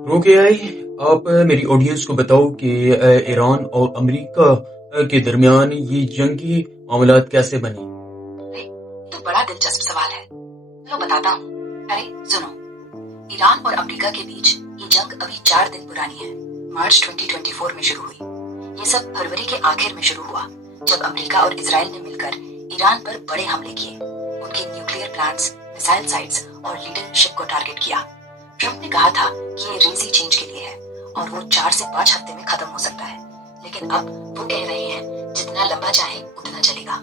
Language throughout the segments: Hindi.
रोके आई। आप मेरी ऑडियंस को बताओ कि ईरान और अमेरिका के दरमियान ये जंगी मामलात कैसे बने। अरे, तो बड़ा दिलचस्प सवाल है। चलो बताता हूँ। अरे सुनो, ईरान और अमेरिका के बीच ये जंग अभी 4 दिन पुरानी है। मार्च 2024 में शुरू हुई। ये सब फरवरी के आखिर में शुरू हुआ, जब अमेरिका और इजराइल ने मिलकर ईरान पर बड़े हमले किए। उनके न्यूक्लियर प्लांट्स, मिसाइल साइट्स और लीडरशिप को टारगेट किया। ट्रंप ने कहा था कि ये रेजी चेंज के लिए है और वो 4 से 5 हफ्ते में खत्म हो सकता है। लेकिन अब वो कह रहे हैं जितना लंबा चाहे उतना चलेगा।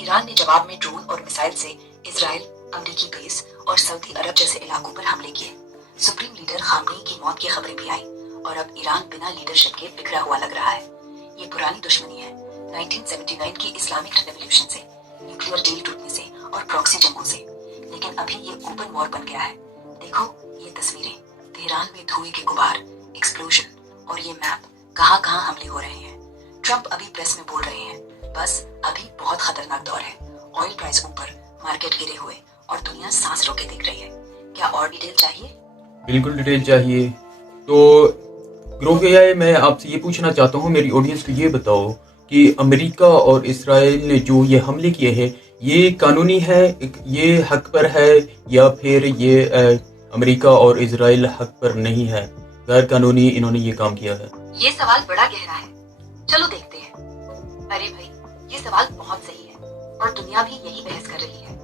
ईरान ने जवाब में ड्रोन और मिसाइल से इजराइल, अमेरिकी बेस और सऊदी अरब जैसे इलाकों पर हमले किए। सुप्रीम लीडर खामनेई की मौत की खबरें भी आई और अब ईरान बिना लीडरशिप के बिखरा हुआ लग रहा है। ये पुरानी दुश्मनी है, 1979 की इस्लामिक रेवोल्यूशन से, न्यूक्लियर डील टूटने से और प्रॉक्सी जंगों से। लेकिन अभी ये ओपन वॉर बन गया है। देखो ये तस्वीरें, तेहरान में धुएं के गुबार, एक्सप्लोजन और ये मैप, कहाँ कहाँ हमले हो रहे हैं। ट्रंप अभी प्रेस में बोल रहे हैं बस अभी बहुत खतरनाक दौर है। ऑयल प्राइस ऊपर, मार्केट गिरे हुए और दुनिया सांस रोके देख रही है। क्या और डिटेल चाहिए? बिल्कुल डिटेल चाहिए। तो रोके आई, मैं आपसे ये पूछना चाहता हूँ, मेरी ऑडियंस को ये बताओ कि अमेरिका और इसराइल ने जो ये हमले किए हैं, ये कानूनी है, ये हक पर है, या फिर ये अमेरिका और इजराइल हक पर नहीं है, गैर कानूनी इन्होंने ये काम किया है। ये सवाल बड़ा गहरा है, चलो देखते हैं। अरे भाई, ये सवाल बहुत सही है और दुनिया भी यही बहस कर रही है।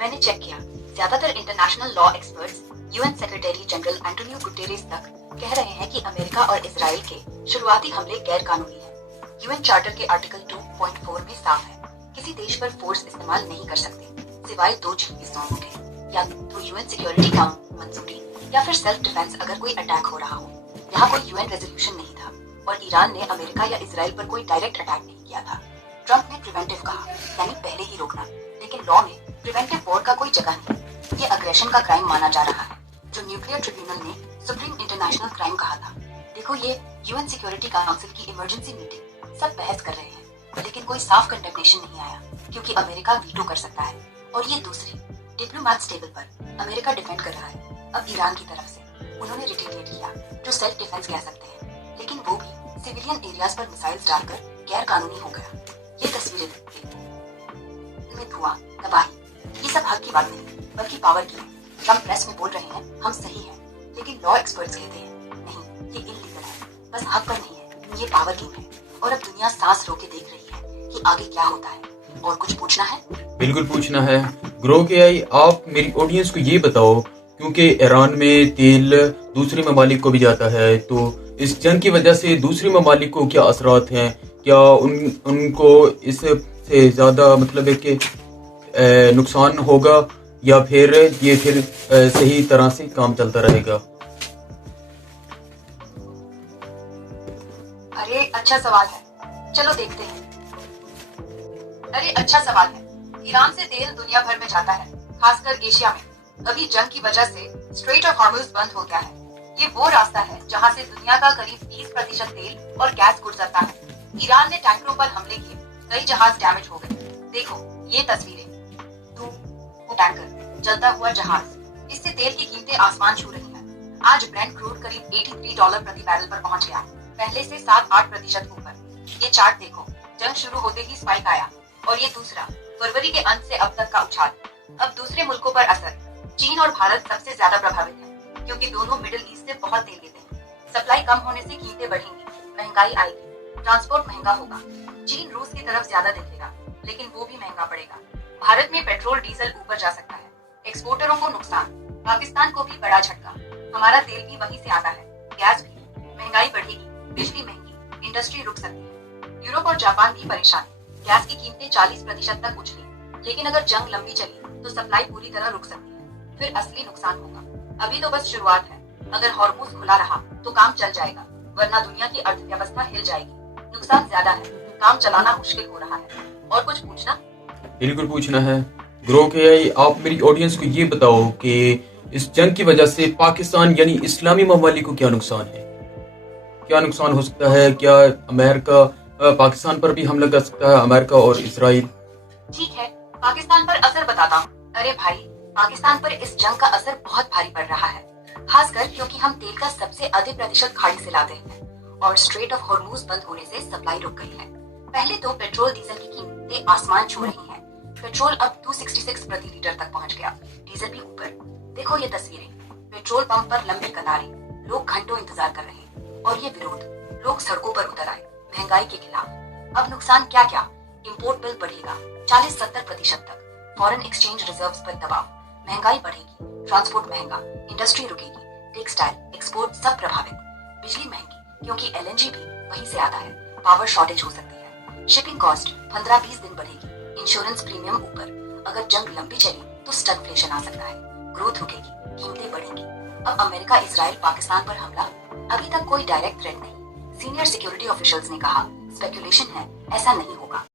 मैंने चेक किया, ज्यादातर international law experts, UN secretary general Antonio Guterres तक कह रहे हैं कि अमेरिका और इजराइल के शुरुआती हमले गैर कानूनी है। यूएन चार्टर के आर्टिकल 2.4 में साफ है, किसी देश पर फोर्स इस्तेमाल नहीं कर सकते सिवाय 2 चीजों के, या तो यूएन सिक्योरिटी का मंजूरी या फिर सेल्फ डिफेंस अगर कोई अटैक हो रहा हो। यहाँ कोई यूएन रेजोल्यूशन नहीं था और ईरान ने अमेरिका या इजराइल पर कोई डायरेक्ट अटैक नहीं किया था। ट्रंप ने प्रिवेंटिव कहा, यानी पहले ही रोकना, लेकिन लॉ में प्रिवेंटिव वॉर का कोई जगह नहीं। ये अग्रेशन का क्राइम माना जा रहा है, जो न्यूक्लियर ट्रिब्यूनल ने सुप्रीम इंटरनेशनल क्राइम कहा था। देखो ये यूएन सिक्योरिटी काउंसिल की इमरजेंसी मीटिंग, सब बहस कर रहे हैं लेकिन कोई साफ कंडेमनेशन नहीं आया, क्योंकि अमेरिका वीटो कर सकता है। और ये दूसरी, डिप्लोमैट्स टेबल पर अमेरिका डिफेंड कर रहा है अब ईरान की तरफ से। उन्होंने रिटेलिएट किया, जो सेल्फ डिफेंस कह सकते हैं, लेकिन वो भी सिविलियन एरियाज पर मिसाइल्स डालकर गैर कानूनी हो गया। ये तस्वीरें में धुआं, तबाही, ये सब हक की बात नहीं बल्कि पावर की है। हम प्रेस में बोल रहे हैं हम सही हैं, लेकिन लॉ एक्सपर्ट्स कहते हैं नहीं, ये इल्लीगल है, बस हक पर नहीं है, ये पावर गेम है। और अब दुनिया सांस रोके देख रही है कि आगे क्या होता है। और कुछ पूछना है? बिल्कुल पूछना है। ग्रो के आई, आप मेरी ऑडियंस को ये बताओ, क्योंकि ईरान में तेल दूसरे ममालिक को भी जाता है, तो इस जंग की वजह से दूसरे ममालिक को क्या असरात हैं? क्या उनको इससे ज़्यादा मतलब है कि नुकसान होगा, या फिर ये फिर सही तरह से काम चलता रहेगा? अरे अच्छा सवाल है, चलो देखते हैं। अरे अच्छा सवाल है। ईरान से तेल दुनिया भर में जाता है, खासकर एशिया में। अभी जंग की वजह से स्ट्रेट ऑफ हॉर्मुज बंद हो गया है। ये वो रास्ता है जहाँ से दुनिया का करीब 30% तेल और गैस गुजरता है। ईरान ने टैंकरों पर हमले किए, कई जहाज डैमेज हो गए। देखो ये तस्वीरें, वो टैंकर, जलता हुआ जहाज, इससे तेल की कीमतें आसमान छू रही हैं। आज ब्रेंट क्रूड करीब $83 प्रति बैरल पर पहुंच गया, पहले से 7-8% ऊपर। ये चार्ट देखो, जंग शुरू होते ही स्पाइक आया, और ये दूसरा, फरवरी के अंत से अब तक का उछाल। अब दूसरे मुल्कों पर असर, चीन और भारत सबसे ज्यादा प्रभावित है, क्योंकि दोनों मिडिल ईस्ट से बहुत तेल लेते हैं। सप्लाई कम होने से कीमतें बढ़ेंगी, महंगाई आएगी, ट्रांसपोर्ट महंगा होगा। चीन रूस की तरफ ज्यादा देखेगा, लेकिन वो भी महंगा पड़ेगा। भारत में पेट्रोल डीजल ऊपर जा सकता है, एक्सपोर्टरों को नुकसान, पाकिस्तान को भी बड़ा झटका। हमारा तेल भी वहीं से आता है, गैस भी। महंगाई बढ़ेगी, बिजली महंगी, इंडस्ट्री रुक सकती है। यूरोप और जापान भी परेशान, गैस की कीमतें 40% तक उछली। लेकिन अगर जंग लंबी चली तो सप्लाई पूरी तरह रुक सकती है, फिर असली नुकसान होगा। अभी तो बस शुरुआत है, अगर हॉर्मुज खुला रहा तो काम चल जाएगा, वरना दुनिया की अर्थव्यवस्था हिल जाएगी। नुकसान ज्यादा है, काम चलाना मुश्किल हो रहा है। और कुछ पूछना? बिल्कुल पूछना है। ग्रो के आई, आप मेरी ऑडियंस को ये बताओ कि इस जंग की वजह से पाकिस्तान यानी इस्लामी ममालिक को क्या नुकसान है? क्या नुकसान हो सकता है? क्या अमेरिका पाकिस्तान पर भी हमला कर सकता है, अमेरिका और इजराइल? ठीक है, पाकिस्तान पर असर बताता हूँ। अरे भाई, पाकिस्तान पर इस जंग का असर बहुत भारी पड़ रहा है। खासकर क्योंकि हम तेल का सबसे अधिक प्रतिशत खाड़ी से लाते हैं और स्ट्रेट ऑफ हॉर्मूज बंद होने से सप्लाई रुक गई है। पहले तो पेट्रोल डीजल की कीमतें आसमान छू रही हैं। पेट्रोल अब 266 प्रति लीटर तक पहुंच गया, डीजल भी ऊपर। देखो ये तस्वीरें, पेट्रोल पंप पर लंबी कतारें, लोग घंटों इंतजार कर रहे हैं और ये विरोध, लोग सड़कों पर उतर आए महंगाई के खिलाफ। अब नुकसान क्या क्या, इम्पोर्ट बिल बढ़ेगा 40-70% तक, फॉरेन एक्सचेंज रिजर्व्स पर दबाव, महंगाई बढ़ेगी, ट्रांसपोर्ट महंगा, इंडस्ट्री रुकेगी, टेक्सटाइल, एक्सपोर्ट सब प्रभावित, बिजली महंगी क्योंकि एलएनजी भी वहीं से आता है, पावर शॉर्टेज हो सकती है, शिपिंग कॉस्ट 15-20 दिन बढ़ेगी, इंश्योरेंस प्रीमियम ऊपर, अगर जंग लंबी चली तो स्टगफ्लेशन आ सकता है, ग्रोथ रुकेगी, कीमतें बढ़ेंगी। अब अमेरिका, इजराइल, पाकिस्तान पर हमला, अभी तक कोई डायरेक्ट थ्रेट नहीं। सीनियर सिक्योरिटी ऑफिशियल्स ने कहा स्पेकुलेशन है, ऐसा नहीं होगा।